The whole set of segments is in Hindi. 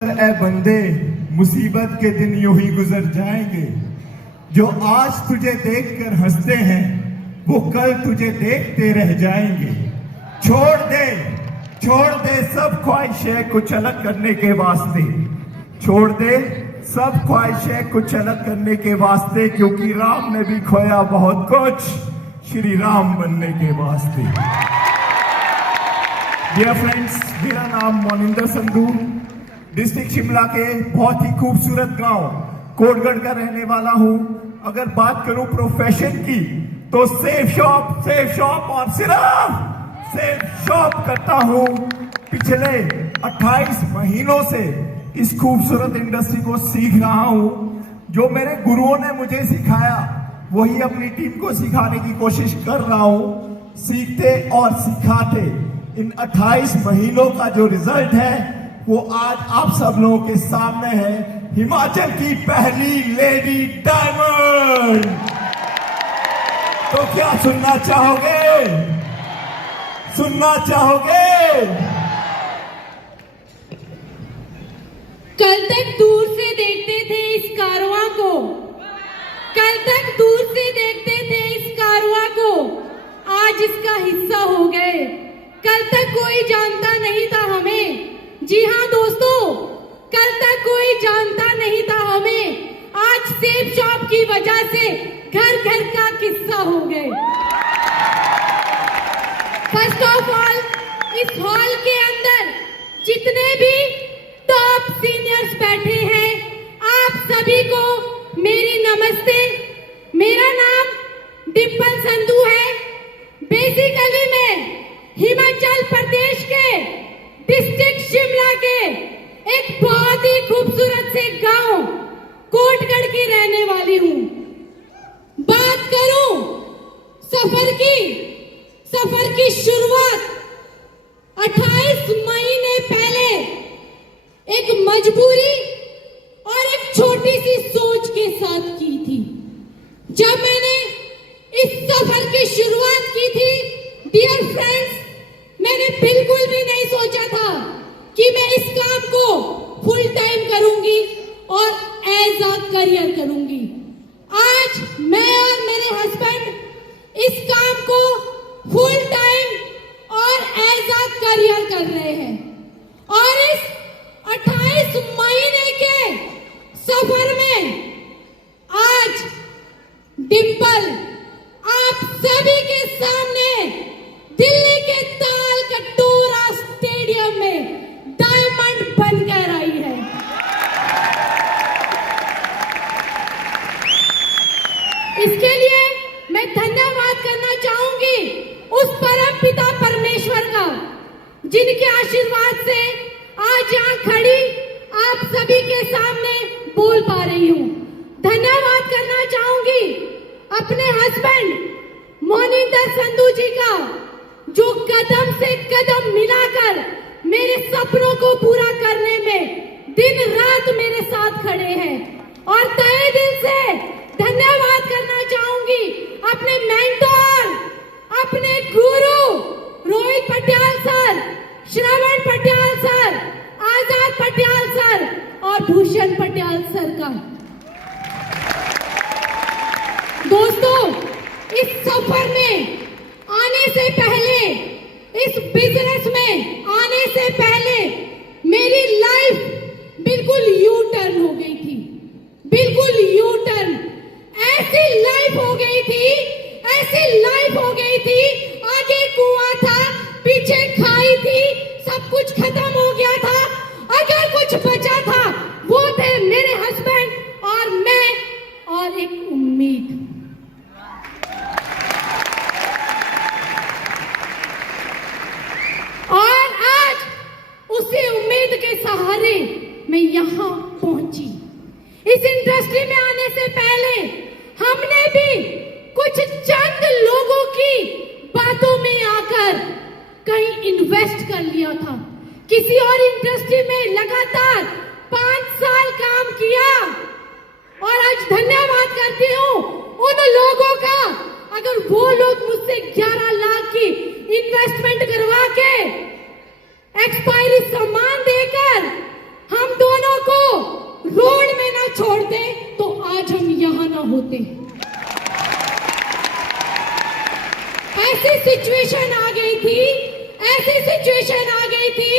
ए बंदे, मुसीबत के दिन यूं ही गुजर जाएंगे। जो आज तुझे देखकर हंसते हैं वो कल तुझे देखते रह जाएंगे। छोड़ दे सब ख्वाहिशें कुछ अलग करने के वास्ते। छोड़ दे सब ख्वाहिशें कुछ अलग करने के वास्ते, क्योंकि राम ने भी खोया बहुत कुछ श्री राम बनने के वास्ते। डियर फ्रेंड्स, मेरा नाम मोनिंदर संधू, डिस्ट्रिक्ट शिमला के बहुत ही खूबसूरत गांव कोटगढ़ का रहने वाला हूं। अगर बात करूं प्रोफेशन की तो सेफ शॉप और सिर्फ सेफ शॉप करता हूं। पिछले 28 महीनों से इस खूबसूरत इंडस्ट्री को सीख रहा हूं। जो मेरे गुरुओं ने मुझे सिखाया वही अपनी टीम को सिखाने की कोशिश कर रहा हूं। सीखते और सिखाते इन 28 महीनों का जो रिजल्ट है वो आज आप सब लोगों के सामने है। हिमाचल की पहली लेडी डायमंड। तो क्या सुनना चाहोगे? कल तक दूर से देखते थे इस कारवां को, आज इसका हिस्सा हो गए। कल तक कोई जानता नहीं था हमें। जी हाँ दोस्तों, कल तक कोई जानता नहीं था हमें। आज सेफ शॉप की वजह से घर घर का किस्सा हो गए। फर्स्ट ऑफ ऑल, इस हॉल के अंदर जितने भी टॉप सीनियर्स बैठे हैं, आप सभी को मेरी नमस्ते। मेरा नाम डिम्पल संधू है। बेसिकली मैं हिमाचल प्रदेश के डिस्ट्रिक्ट शिमला के एक बहुत ही खूबसूरत से गांव कोटगढ़ की रहने वाली हूं। बात करूं सफर की शुरुआत 28 महीने पहले एक मजबूरी और एक छोटी सी सोच के साथ की थी। जब मैंने इस सफर की शुरुआत की थी, डियर फ्रेंड्स, मैंने बिल्कुल भी नहीं सोचा था कि मैं इस काम को फुल टाइम करूंगी और एज अ करियर करूंगी। आज मैं और मेरे हस्बैंड इस काम को फुल टाइम और एज अ करियर कर रहे हैं। और इस 28 महीने के सफर में आज डिम्पल आप सभी के सामने दिल्ली के ताल कटोरा स्टेडियम में डायमंड बनकर आई है। इसके लिए मैं धन्यवाद करना चाहूंगी उस परम पिता परमेश्वर का, जिनके आशीर्वाद से आज यहाँ खड़ी आप सभी के सामने बोल पा रही हूँ। धन्यवाद करना चाहूंगी अपने हस्बैंड मोनिंदर संधू जी का, जो कदम से कदम मिलाकर मेरे सपनों को पूरा करने में दिन रात मेरे साथ खड़े हैं। और तहे दिल से धन्यवाद करना चाहूंगी अपने मेंटोर, अपने गुरु रोहित पटियाल सर, श्रवण पटियाल सर, आजाद पटियाल सर और भूषण पटियाल सर का। दोस्तों, इस सफर में आने से पहले, इस बिजनेस में आने से पहले मेरी लाइफ बिल्कुल यू टर्न हो गई थी। बिल्कुल यू टर्न। ऐसी लाइफ हो गई थी, आगे कुआं था, पीछे खाई थी, सब कुछ खत्म हो गया था। अगर कुछ बचा था वो थे मेरे हस्बैंड और मैं और एक उम्मीद। और आज उसी उम्मीद के सहारे मैं यहाँ पहुंची। इस इंडस्ट्री में आने से पहले हमने भी कुछ चंद लोगों की बातों में आकर कहीं इन्वेस्ट कर लिया था। किसी और इंडस्ट्री में लगातार 5 साल काम किया और आज धन्यवाद करती हूँ उन लोगों का। अगर वो लोग मुझसे 11 लाख की इन्वेस्टमेंट करवा के एक्सपायरी सामान देकर हम दोनों छोड़ते तो आज हम यहाँ ना होते। ऐसी सिचुएशन आ गई थी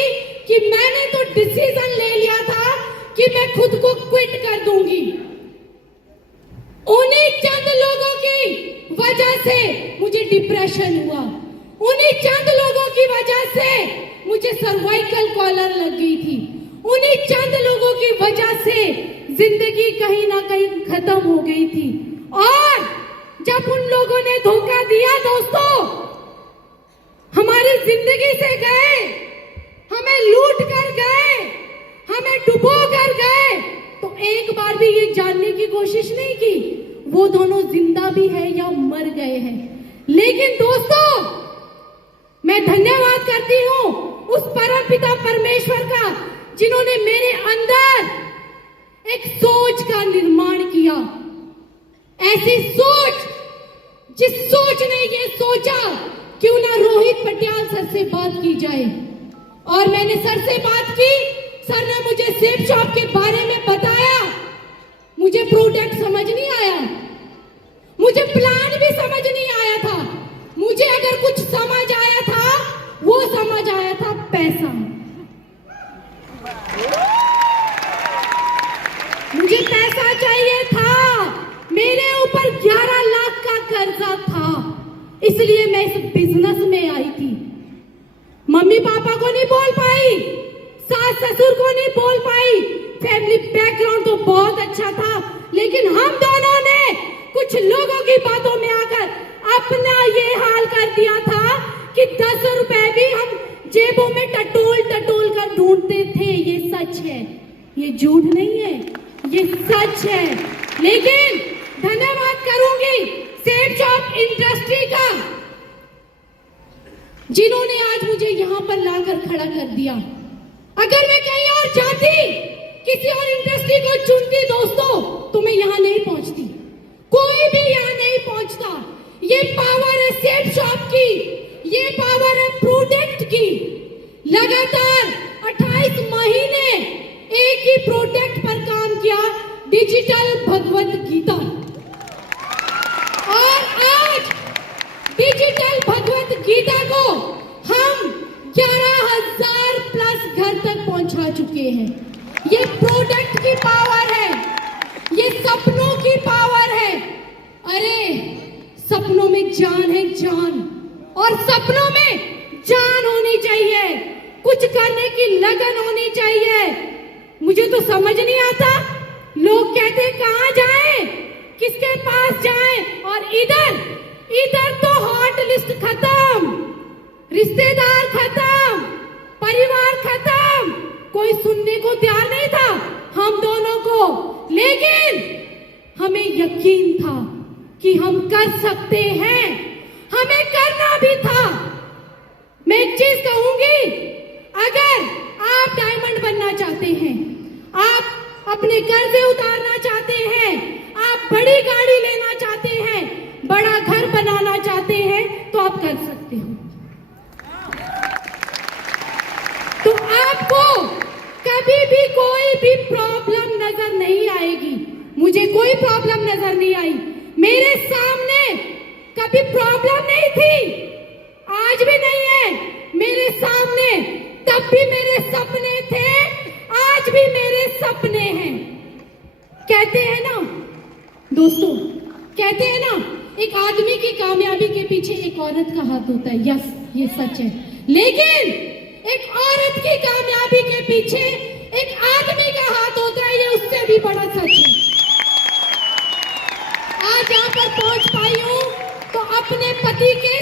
कि मैंने तो डिसीजन ले लिया था कि मैं खुद को क्विट कर दूंगी। उन्हीं चंद लोगों की वजह से मुझे डिप्रेशन हुआ, उन्हीं चंद लोगों की वजह से मुझे सर्वाइकल कॉलर लग गई थी, उन्हीं चंद लोगों की वजह से जिंदगी कहीं ना कहीं खत्म हो गई थी। और जब उन लोगों ने धोखा दिया दोस्तों, हमारी जिंदगी से गए, हमें लूट कर गए, हमें डुबो कर गए, तो एक बार भी ये जानने की कोशिश नहीं की वो दोनों जिंदा भी है या मर गए हैं। लेकिन दोस्तों, मैं धन्यवाद करती हूं उस परमपिता परमेश्वर का जिन्होंने मेरे अंदर एक सोच का निर्माण किया। ऐसी सोच, जिस सोच ने ये सोचा क्यों ना रोहित पटियाल सर से बात की जाए। और मैंने सर से बात की, सर ने मुझे सेब शॉप के बारे में बताया। मुझे प्रोडक्ट समझ नहीं आया, मुझे प्लान भी समझ नहीं आया था। मुझे अगर कुछ समझ आया था, वो समझ आया था पैसा। मुझे पैसा चाहिए था, मेरे ऊपर 11 लाख का कर्जा था, इसलिए मैं इस बिजनेस में आई थी। मम्मी पापा को नहीं बोल पाई, सास ससुर को नहीं बोल पाई, फैमिली बैकग्राउंड तो बहुत अच्छा था, लेकिन हम दोनों ने कुछ लोगों की बातों में आकर अपना ये हाल कर दिया था कि 10 रुपए भी हम जेबों में टटोल टटोल कर ढूंढते थे। ये सच है, ये झूठ नहीं है, ये सच है। लेकिन धन्यवाद करूंगी सेब शॉप इंडस्ट्री का, जिन्होंने आज मुझे यहाँ पर लाकर खड़ा कर दिया। अगर मैं कहीं और जाती, किसी और इंडस्ट्री को चुनती दोस्तों, तो मैं यहाँ नहीं पहुंचती, कोई भी यहाँ नहीं पहुंचता। ये पावर है सेब शॉप की, ये पावर है प्रोडक्ट की। लगातार 28 महीने एक ही प्रोडक्ट पर काम किया, डिजिटल भगवत गीता। और आज डिजिटल भगवत गीता को हम 11,000 प्लस घर तक पहुंचा चुके हैं। ये प्रोडक्ट की पावर है, ये सपनों की पावर है। अरे सपनों में जान है, जान, और सपनों में जान होनी चाहिए, कुछ करने की लगन होनी चाहिए। मुझे तो समझ नहीं आता, लोग कहते कहां जाएं, किसके पास जाएं, और इधर तो हॉट लिस्ट खत्म, रिश्तेदार खत्म, परिवार खत्म, कोई सुनने को तैयार नहीं था हम दोनों को। लेकिन हमें यकीन था कि हम कर सकते हैं, हमें करना भी था। मैं एक चीज कहूंगी, अगर आप डायमंड बनना चाहते हैं, आप अपने कर्जे उतारना चाहते हैं, आप बड़ी गाड़ी लेना चाहते हैं, बड़ा घर बनाना चाहते हैं, तो आप कर सकते हो। तो आपको कभी भी कोई भी प्रॉब्लम नजर नहीं आएगी। मुझे कोई प्रॉब्लम नजर नहीं आई, मेरे सामने कभी प्रॉब्लम नहीं थी, आज भी नहीं है मेरे सामने। तब भी मेरे सपने थे, आज भी मेरे सपने हैं। कहते हैं ना दोस्तों, कहते हैं ना, एक आदमी की कामयाबी के पीछे एक औरत का हाथ होता है। यस, ये सच है। लेकिन एक औरत की कामयाबी के पीछे एक आदमी का हाथ होता है, ये उससे भी बड़ा सच है। आज यहाँ पर पहुंच पाई हूँ तो अपने पति के